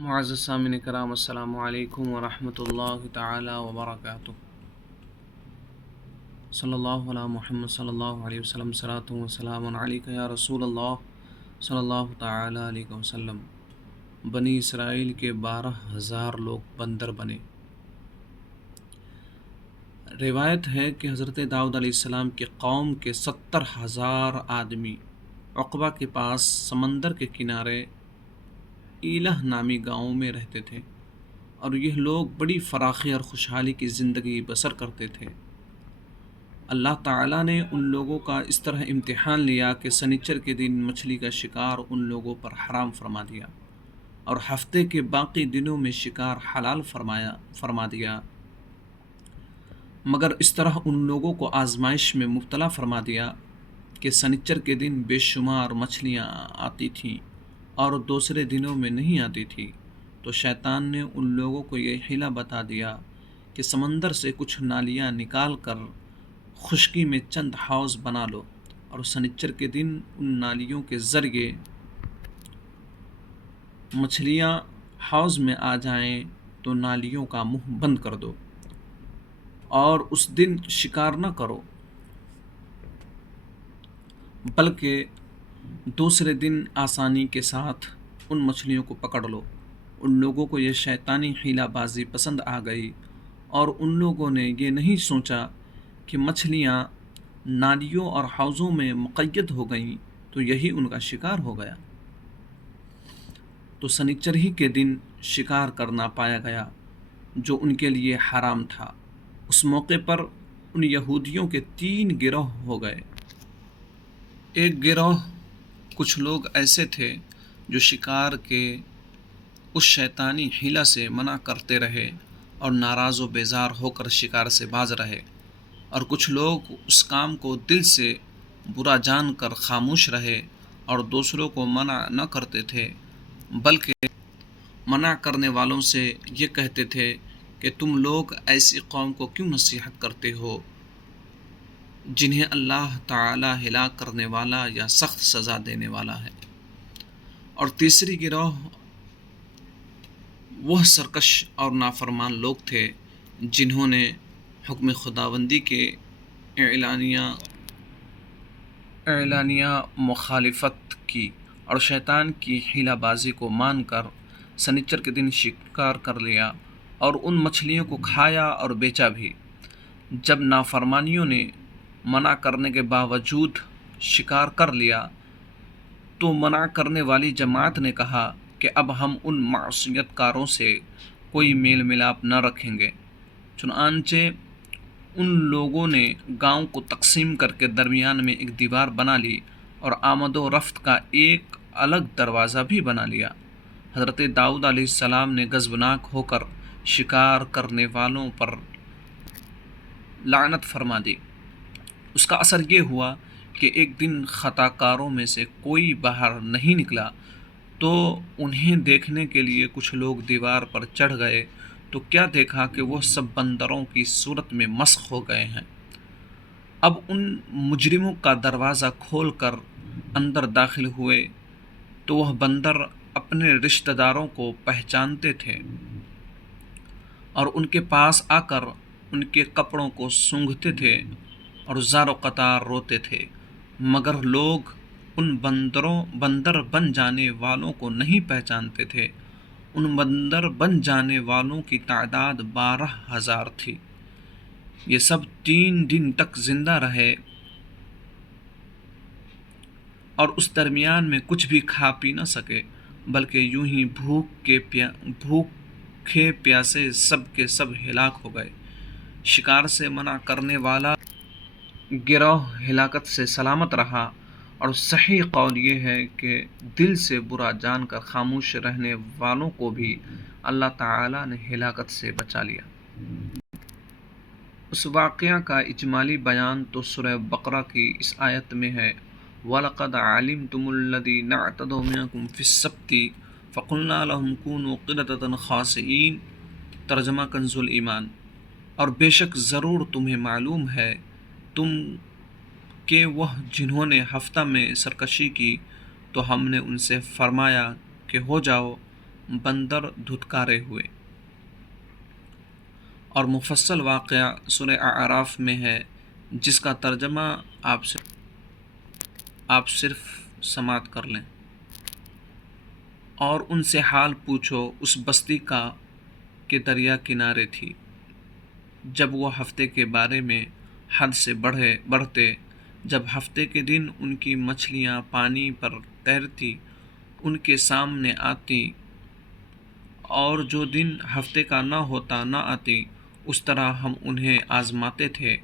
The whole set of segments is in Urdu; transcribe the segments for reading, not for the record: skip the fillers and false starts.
معزز سامعین کرام، السلام علیکم ورحمۃ اللہ تعالی وبرکاتہ۔ صلی اللہ علیہ محمد صلی اللہ علیہ وسلم، صلاۃ و سلام علیک یا رسول اللہ صلی اللہ تعالی علیہ وسلم۔ بنی اسرائیل کے 12,000 لوگ بندر بنے۔ روایت ہے کہ حضرت داؤد علیہ السلام کی قوم کے 70,000 آدمی عقبہ کے پاس سمندر کے کنارے ایلہ نامی گاؤں میں رہتے تھے، اور یہ لوگ بڑی فراخی اور خوشحالی کی زندگی بسر کرتے تھے۔ اللہ تعالیٰ نے ان لوگوں کا اس طرح امتحان لیا کہ سنیچر کے دن مچھلی کا شکار ان لوگوں پر حرام فرما دیا، اور ہفتے کے باقی دنوں میں شکار حلال فرما دیا، مگر اس طرح ان لوگوں کو آزمائش میں مبتلا فرما دیا کہ سنیچر کے دن بے شمار مچھلیاں آتی تھیں اور دوسرے دنوں میں نہیں آتی تھی۔ تو شیطان نے ان لوگوں کو یہ حیلہ بتا دیا کہ سمندر سے کچھ نالیاں نکال کر خشکی میں چند حوض بنا لو، اور سنیچر کے دن ان نالیوں کے ذریعے مچھلیاں حوض میں آ جائیں تو نالیوں کا منہ بند کر دو، اور اس دن شکار نہ کرو، بلکہ دوسرے دن آسانی کے ساتھ ان مچھلیوں کو پکڑ لو۔ ان لوگوں کو یہ شیطانی حیلہ بازی پسند آ گئی، اور ان لوگوں نے یہ نہیں سوچا کہ مچھلیاں نالیوں اور حوضوں میں مقید ہو گئیں تو یہی ان کا شکار ہو گیا۔ تو سنیچر ہی کے دن شکار کرنا پایا گیا جو ان کے لیے حرام تھا۔ اس موقع پر ان یہودیوں کے 3 گروہ ہو گئے۔ ایک گروہ کچھ لوگ ایسے تھے جو شکار کے اس شیطانی حیلہ سے منع کرتے رہے اور ناراض و بیزار ہو کر شکار سے باز رہے، اور کچھ لوگ اس کام کو دل سے برا جان کر خاموش رہے اور دوسروں کو منع نہ کرتے تھے، بلکہ منع کرنے والوں سے یہ کہتے تھے کہ تم لوگ ایسی قوم کو کیوں نصیحت کرتے ہو جنہیں اللہ تعالی ہلاک کرنے والا یا سخت سزا دینے والا ہے۔ اور تیسری گروہ وہ سرکش اور نافرمان لوگ تھے جنہوں نے حکم خداوندی کے اعلانیہ مخالفت کی اور شیطان کی حیلہ بازی کو مان کر سنیچر کے دن شکار کر لیا اور ان مچھلیوں کو کھایا اور بیچا بھی۔ جب نافرمانیوں نے منع کرنے کے باوجود شکار کر لیا تو منع کرنے والی جماعت نے کہا کہ اب ہم ان معصیت کاروں سے کوئی میل ملاپ نہ رکھیں گے۔ چنانچہ ان لوگوں نے گاؤں کو تقسیم کر کے درمیان میں ایک دیوار بنا لی اور آمد و رفت کا ایک الگ دروازہ بھی بنا لیا۔ حضرت داؤد علیہ السلام نے غضبناک ہو کر شکار کرنے والوں پر لعنت فرما دی۔ اس کا اثر یہ ہوا کہ ایک دن خطا کاروں میں سے کوئی باہر نہیں نکلا تو انہیں دیکھنے کے لیے کچھ لوگ دیوار پر چڑھ گئے تو کیا دیکھا کہ وہ سب بندروں کی صورت میں مسخ ہو گئے ہیں۔ اب ان مجرموں کا دروازہ کھول کر اندر داخل ہوئے تو وہ بندر اپنے رشتہ داروں کو پہچانتے تھے اور ان کے پاس آ کر ان کے کپڑوں کو سونگھتے تھے اور زار و قطار روتے تھے، مگر لوگ ان بندر بن جانے والوں کو نہیں پہچانتے تھے۔ ان بندر بن جانے والوں کی تعداد 12,000 تھی۔ یہ سب 3 دن تک زندہ رہے اور اس درمیان میں کچھ بھی کھا پی نہ سکے، بلکہ یوں ہی بھوکے پیاسے سب کے سب ہلاک ہو گئے۔ شکار سے منع کرنے والا گروہ ہلاکت سے سلامت رہا، اور صحیح قول یہ ہے کہ دل سے برا جان کر خاموش رہنے والوں کو بھی اللہ تعالی نے ہلاکت سے بچا لیا۔ اس واقعہ کا اجمالی بیان تو سورہ بقرہ کی اس آیت میں ہے، وَلَقَدْ عَلِمْتُمُ الَّذِينَ اعْتَدَوْا مِنْكُمْ فِي السَّبْتِ فَقُلْنَا لَهُمْ كُونُوا قِرَدَةً خَاسِئِينَ۔ ترجمہ کنز ایمان۔ اور بے شک ضرور تمہیں معلوم ہے کہ وہ جنہوں نے ہفتہ میں سرکشی کی تو ہم نے ان سے فرمایا کہ ہو جاؤ بندر دھتکارے ہوئے۔ اور مفصل واقعہ سورہ اعراف میں ہے، جس کا ترجمہ آپ صرف سماعت کر لیں۔ اور ان سے حال پوچھو اس بستی کا کہ دریا کنارے تھی، جب وہ ہفتے کے بارے میں حد سے بڑھتے، جب ہفتے کے دن ان کی مچھلیاں پانی پر تیرتی ان کے سامنے آتی، اور جو دن ہفتے کا نہ آتی، اس طرح ہم انہیں آزماتے تھے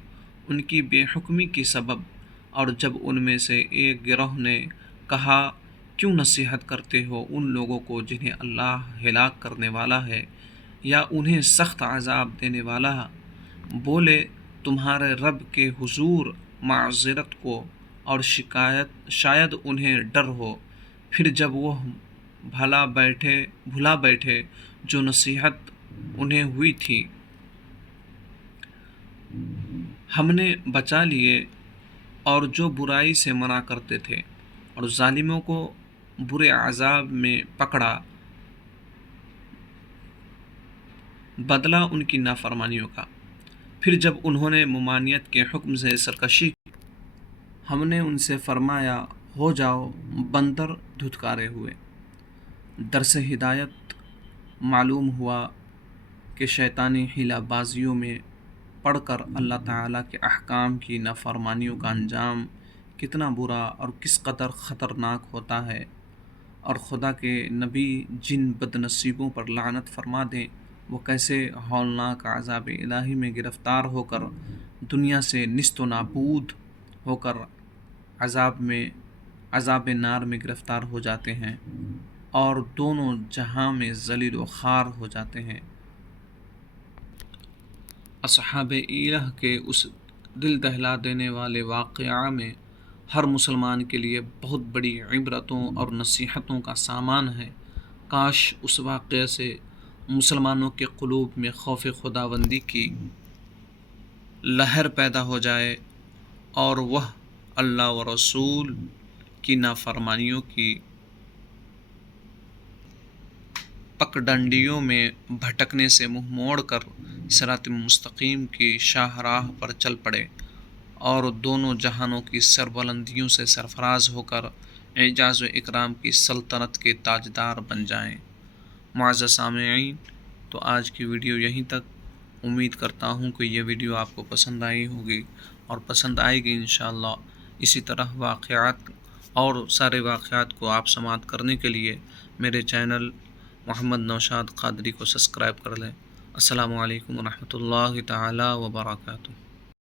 ان کی بے حکمی کی سبب۔ اور جب ان میں سے ایک گروہ نے کہا، کیوں نصیحت کرتے ہو ان لوگوں کو جنہیں اللہ ہلاک کرنے والا ہے یا انہیں سخت عذاب دینے والا ہے، بولے تمہارے رب کے حضور معذرت کو اور شاید انہیں ڈر ہو۔ پھر جب وہ بھلا بیٹھے جو نصیحت انہیں ہوئی تھی، ہم نے بچا لیے، اور جو برائی سے منع کرتے تھے، اور ظالموں کو برے عذاب میں پکڑا، بدلہ ان کی نافرمانیوں کا۔ پھر جب انہوں نے ممانعت کے حکم سے سرکشی کی، ہم نے ان سے فرمایا، ہو جاؤ بندر دھتکارے ہوئے۔ درس ہدایت معلوم ہوا کہ شیطانی حیلہ بازیوں میں پڑھ کر اللہ تعالیٰ کے احکام کی نافرمانیوں کا انجام کتنا برا اور کس قدر خطرناک ہوتا ہے، اور خدا کے نبی جن بد نصیبوں پر لعنت فرما دیں، وہ کیسے ہولناک عذاب الہی میں گرفتار ہو کر دنیا سے نیست و نابود ہو کر عذاب نار میں گرفتار ہو جاتے ہیں، اور دونوں جہاں میں ذلیل و خوار ہو جاتے ہیں۔ اصحاب ایلہ کے اس دل دہلا دینے والے واقعہ میں ہر مسلمان کے لیے بہت بڑی عبرتوں اور نصیحتوں کا سامان ہے۔ کاش اس واقعے سے مسلمانوں کے قلوب میں خوف خداوندی کی لہر پیدا ہو جائے، اور وہ اللہ و رسول کی نافرمانیوں کی پگڈنڈیوں میں بھٹکنے سے منہ موڑ کر صراط مستقیم کی شاہراہ پر چل پڑے، اور دونوں جہانوں کی سربلندیوں سے سرفراز ہو کر اعزاز و اکرام کی سلطنت کے تاجدار بن جائیں۔ معزز سامعین، تو آج کی ویڈیو یہیں تک۔ امید کرتا ہوں کہ یہ ویڈیو آپ کو پسند آئی ہوگی، اور پسند آئے گی انشاءاللہ۔ اسی طرح واقعات اور سارے واقعات کو آپ سماعت کرنے کے لیے میرے چینل محمد نوشاد قادری کو سبسکرائب کر لیں۔ السلام علیکم ورحمۃ اللہ تعالی وبرکاتہ۔